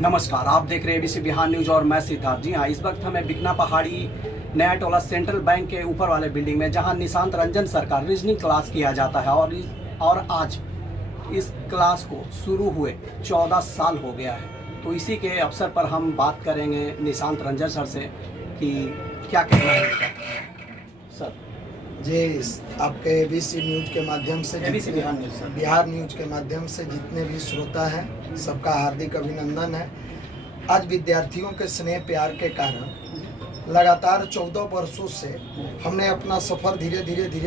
नमस्कार, आप देख रहे हैं एबीसी बिहार न्यूज और मैं सिद्धार्थ। जी हाँ, इस वक्त हमें बिकना पहाड़ी नया टोला सेंट्रल बैंक के ऊपर वाले बिल्डिंग में, जहां निशांत रंजन सर का रीजनिंग क्लास किया जाता है और आज इस क्लास को शुरू हुए 14 साल हो गया है। तो इसी के अवसर पर हम बात करेंगे निशांत रंजन सर से कि क्या कहना है सर। जी, आपके एबीसी न्यूज के माध्यम से, एबीसी बिहार न्यूज के माध्यम से जितने भी श्रोता हैं, सबका हार्दिक अभिनंदन है। आज विद्यार्थियों के स्नेह प्यार के कारण लगातार 14 वर्षों से हमने अपना सफ़र धीरे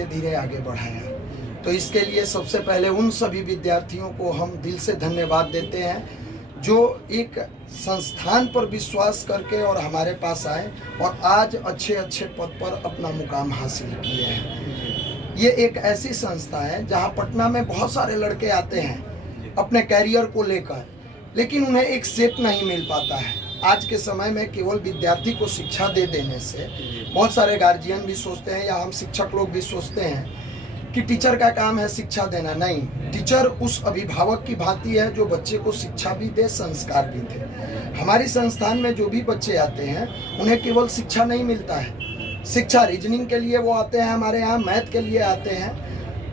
धीरे आगे बढ़ाया। तो इसके लिए सबसे पहले उन सभी विद्यार्थियों को हम दिल से धन्यवाद देते हैं जो एक संस्थान पर विश्वास करके और हमारे पास आए और आज अच्छे पद पर अपना मुकाम हासिल किए हैं। ये एक ऐसी संस्था है जहां पटना में बहुत सारे लड़के आते हैं अपने कैरियर को लेकर, लेकिन उन्हें एक शेप नहीं मिल पाता है। आज के समय में केवल विद्यार्थी को शिक्षा दे देने से बहुत सारे गार्जियन भी सोचते हैं या हम शिक्षक लोग भी सोचते हैं कि टीचर का काम है शिक्षा देना। नहीं, टीचर उस अभिभावक की भांति है जो बच्चे को शिक्षा भी दे, संस्कार भी दे। हमारी संस्थान में जो भी बच्चे आते हैं उन्हें केवल शिक्षा नहीं मिलता है। शिक्षा रीजनिंग के लिए वो आते हैं, हमारे यहाँ मैथ के लिए आते हैं।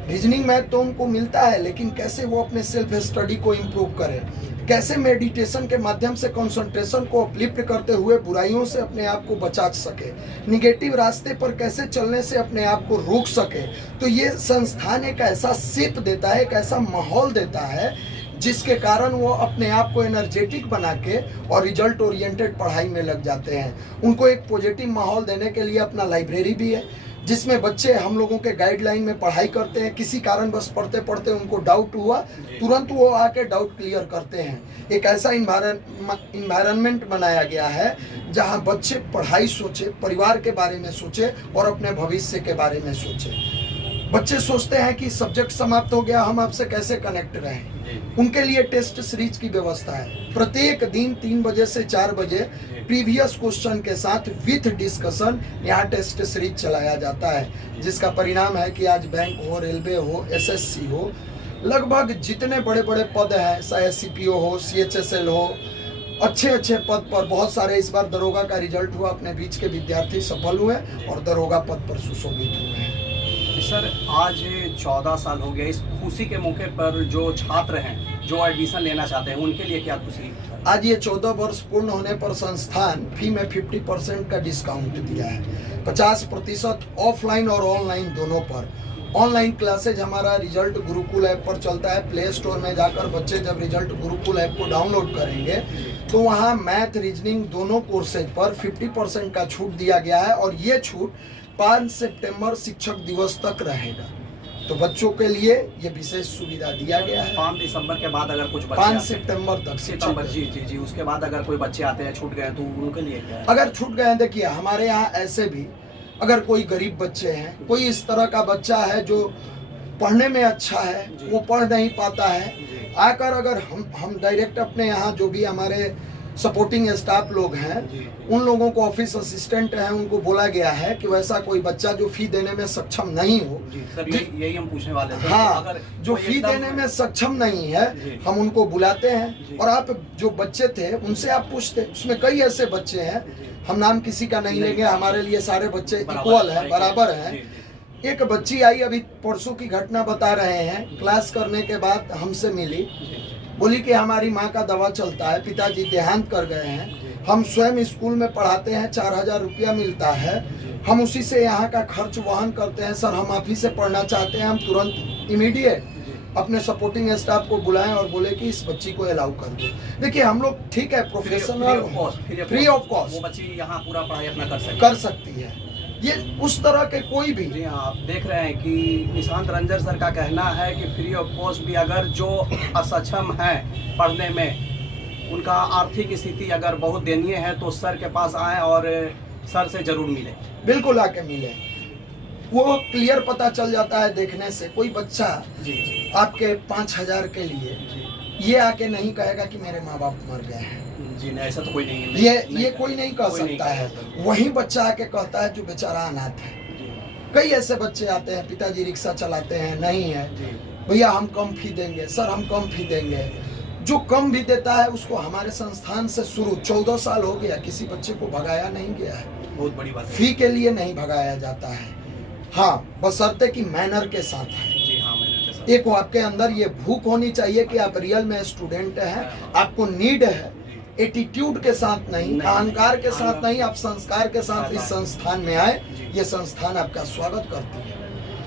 रीजनिंग मैथ तो उनको मिलता है, लेकिन कैसे वो अपने सेल्फ स्टडी को इम्प्रूव करें, कैसे मेडिटेशन के माध्यम से कंसंट्रेशन को अपलिफ्ट करते हुए बुराइयों से अपने आप को बचा सके, निगेटिव रास्ते पर कैसे चलने से अपने आप को रोक सके। तो ये संस्थान एक ऐसा शेप देता है, एक ऐसा माहौल देता है जिसके कारण वो अपने आप को एनर्जेटिक बना के और रिजल्ट ओरिएंटेड पढ़ाई में लग जाते हैं। उनको एक पॉजिटिव माहौल देने के लिए अपना लाइब्रेरी भी है जिसमें बच्चे हम लोगों के गाइडलाइन में पढ़ाई करते हैं। किसी कारण बस पढ़ते पढ़ते उनको डाउट हुआ, तुरंत वो आके डाउट क्लियर करते हैं। एक ऐसा इन्वायरमेंट बनाया गया है जहां बच्चे पढ़ाई सोचे, परिवार के बारे में सोचे और अपने भविष्य के बारे में सोचे। बच्चे सोचते हैं कि सब्जेक्ट समाप्त हो गया, हम आपसे कैसे कनेक्ट रहें। उनके लिए टेस्ट सीरीज की व्यवस्था है। प्रत्येक दिन 3 बजे से 4 बजे प्रीवियस क्वेश्चन के साथ विथ डिस्कशन यहाँ टेस्ट सीरीज चलाया जाता है, जिसका परिणाम है कि आज बैंक हो, रेलवे हो, एसएससी हो, लगभग जितने बड़े बड़े पद हैं, चाहे सीपीओ हो, सीएचएसएल हो, अच्छे पद पर बहुत सारे। इस बार दरोगा का रिजल्ट हुआ, अपने बीच के विद्यार्थी सफल हुए और दरोगा पद पर सुशोभित हुए हैं। सर, आज 14 साल हो गए। इस खुशी के मौके पर जो छात्र हैं जो एडमिशन लेना चाहते हैं उनके लिए क्या खुशी? आज ये 14 वर्ष पूर्ण होने पर संस्थान फी में 50% का डिस्काउंट दिया है। 50% ऑफलाइन और ऑनलाइन दोनों पर। ऑनलाइन क्लासेज हमारा रिजल्ट गुरुकुल ऐप पर चलता है। प्ले स्टोर में जाकर बच्चे जब रिजल्ट गुरुकुल ऐप को डाउनलोड करेंगे तो वहाँ मैथ रीजनिंग दोनों कोर्सेज पर 50% का छूट दिया गया है और ये छूट 5 सितंबर शिक्षक दिवस तक रहेगा। तो बच्चों के लिए ये विशेष सुविधा दिया गया है। 5 दिसंबर के बाद अगर कुछ बच्चे 5 सितंबर तक सितंबर जी उसके बाद अगर कोई बच्चे आते हैं छूट गए तो उनके लिए क्या है? अगर छूट गए, देखिए हमारे यहाँ ऐसे भी अगर कोई गरीब बच्चे हैं, कोई इस तरह का बच्चा है जो पढ़ने में अच्छा है, वो पढ़ नहीं पाता है, आकर अगर हम डायरेक्ट अपने यहाँ जो भी हमारे सपोर्टिंग स्टाफ लोग हैं उन लोगों को, ऑफिस असिस्टेंट हैं, उनको बोला गया है कि वैसा कोई बच्चा जो फी देने में सक्षम नहीं हो, सर यही हम पूछने वाले थे। हाँ, अगर जो फी देने में सक्षम नहीं है हम उनको बुलाते हैं और आप जो बच्चे थे उनसे आप पूछते। उसमें कई ऐसे बच्चे हैं, हम नाम किसी का नहीं लेंगे, हमारे लिए सारे बच्चे इक्वल है, बराबर है। एक बच्ची आई, अभी परसों की घटना बता रहे हैं, क्लास करने के बाद हमसे मिली, बोली कि हमारी माँ का दवा चलता है, पिताजी देहांत कर गए हैं, हम स्वयं स्कूल में पढ़ाते हैं, 4000 रुपया मिलता है, हम उसी से यहाँ का खर्च वहन करते हैं। सर हम आप ही से पढ़ना चाहते हैं। हम तुरंत इमीडिएट अपने सपोर्टिंग स्टाफ को बुलाएं और बोले कि इस बच्ची को अलाउ कर दो। देखिए हम लोग ठीक है, प्रोफेशनल फ्री ऑफ कॉस्ट वो बच्ची यहाँ पूरा पढ़ाई अपना कर सकती है। ये उस तरह के कोई भी। जी हाँ, आप देख रहे हैं कि निशांत रंजन सर का कहना है कि फ्री ऑफ कॉस्ट भी अगर जो असक्षम है पढ़ने में, उनका आर्थिक स्थिति अगर बहुत दयनीय है तो सर के पास आए और सर से जरूर मिले। बिल्कुल आके मिले, वो क्लियर पता चल जाता है देखने से। कोई बच्चा आपके 5000 के लिए ये आके नहीं कहेगा कि मेरे माँ बाप मर गए हैं। जी नहीं, ऐसा तो कोई नहीं है। ये कोई नहीं कह सकता है। वही बच्चा आके कहता है जो बेचारा अनाथ है। कई ऐसे बच्चे आते हैं, पिताजी रिक्शा चलाते हैं, नहीं है, भैया हम कम फी देंगे, सर हम कम फी देंगे। जो कम भी देता है उसको हमारे संस्थान से शुरू 14 साल हो गया, किसी बच्चे को भगाया नहीं गया है। बहुत बड़ी बात है। फी के लिए नहीं भगाया जाता है, हाँ बशर्ते कि मैनर के साथ है। जी हाँ, मैंने जैसा एक आपके अंदर ये भूख होनी चाहिए कि आप रियल में स्टूडेंट हैं, आपको नीड है, एटीट्यूड के साथ नहीं, अहंकार के साथ नहीं, आप संस्कार के साथ इस संस्थान में आए। ये संस्थान आपका स्वागत करती है,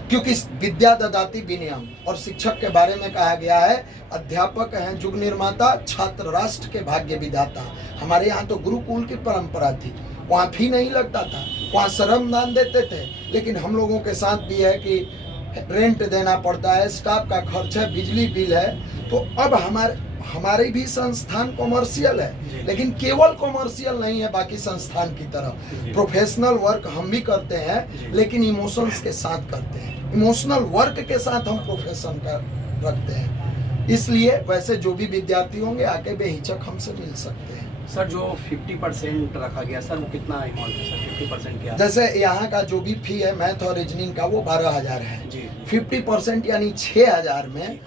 क्योंकि विद्या ददाति विनयम, और शिक्षक के बारे में कहा गया है अध्यापक हैं युग निर्माता, छात्र राष्ट्र के भाग्य विधाता। हमारे यहाँ तो गुरुकुल की परंपरा थी, वहाँ फी नहीं लगता था, वहाँ श्रमदान देते थे, लेकिन हम लोगों के साथ भी है कि रेंट देना पड़ता है, स्टाफ का खर्च है, बिजली बिल है। तो अब हमारे भी संस्थान कॉमर्शियल है, लेकिन केवल कॉमर्शियल नहीं है बाकी संस्थान की तरह। प्रोफेशनल वर्क हम भी करते हैं, लेकिन इमोशंस के साथ करते हैं, इमोशनल वर्क के साथ हम प्रोफेशन का रखते हैं। इसलिए वैसे जो भी विद्यार्थी होंगे आके बेहिचक हमसे मिल सकते हैं। सर जो 50% रखा गया सर, वो कितना अमाउंट है सर? 50% क्या? जैसे यहाँ का जो भी फी है मैथ और रीजनिंग का वो 12,000 है जी। 50% यानी 6,000 में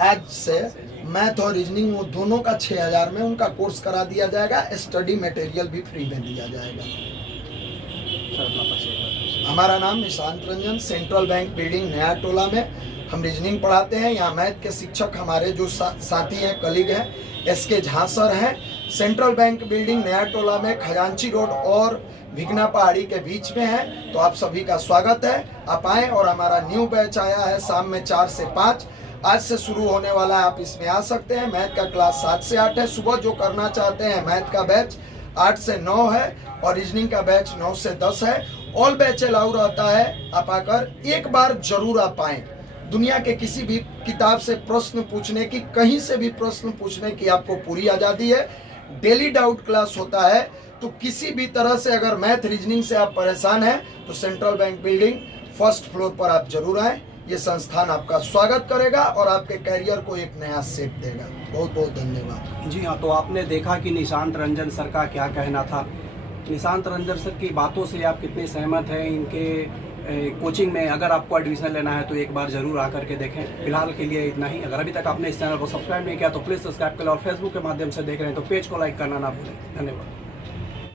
आज से मैथ और रीजनिंग वो दोनों का 6,000 में उनका कोर्स करा दिया जाएगा। स्टडी मटेरियल भी फ्री में दिया जाएगा। सर अपना परिचय। हमारा नाम Nishant Ranjan, central bank building नया टोला में हम रीजनिंग पढ़ाते हैं। यहाँ मैथ के शिक्षक हमारे जो साथी हैं, कलीग हैं, SK झा सर हैं। सेंट्रल बैंक बिल्डिंग नया टोला में खजांची रोड और भिगना पहाड़ी के बीच में है। तो आप सभी का स्वागत है, आप आएँ। और हमारा न्यू बैच आया है शाम में 4 से 5, आज से शुरू होने वाला है, आप इसमें आ सकते हैं। मैथ का क्लास 7 से 8 है। सुबह जो करना चाहते हैं मैथ का बैच 8 से 9 है और रीजनिंग का बैच 9 से 10 है। ऑल बैच अलाउ रहता है, आप आकर एक बार जरूर आप आएँ। दुनिया के किसी भी किताब से प्रश्न पूछने की, कहीं से भी प्रश्न पूछने की आपको पूरी आज़ादी है। डेली डाउट क्लास होता है, तो किसी भी तरह से अगर मैथ रीजनिंग से आप परेशान हैं तो central bank building 1st floor पर आप जरूर आएँ। ये संस्थान आपका स्वागत करेगा और आपके करियर को एक नया शेप देगा। बहुत बहुत धन्यवाद। जी हाँ, तो आपने देखा कि निशांत रंजन सर का क्या कहना था। निशांत रंजन सर की बातों से आप कितने सहमत हैं? इनके कोचिंग में अगर आपको एडमिशन लेना है तो एक बार जरूर आकर के देखें। फिलहाल के लिए इतना ही। अगर अभी तक आपने इस चैनल को सब्सक्राइब नहीं किया तो प्लीज़ सब्सक्राइब करें, और फेसबुक के माध्यम से देख रहे हैं तो पेज को लाइक करना ना भूलें। धन्यवाद।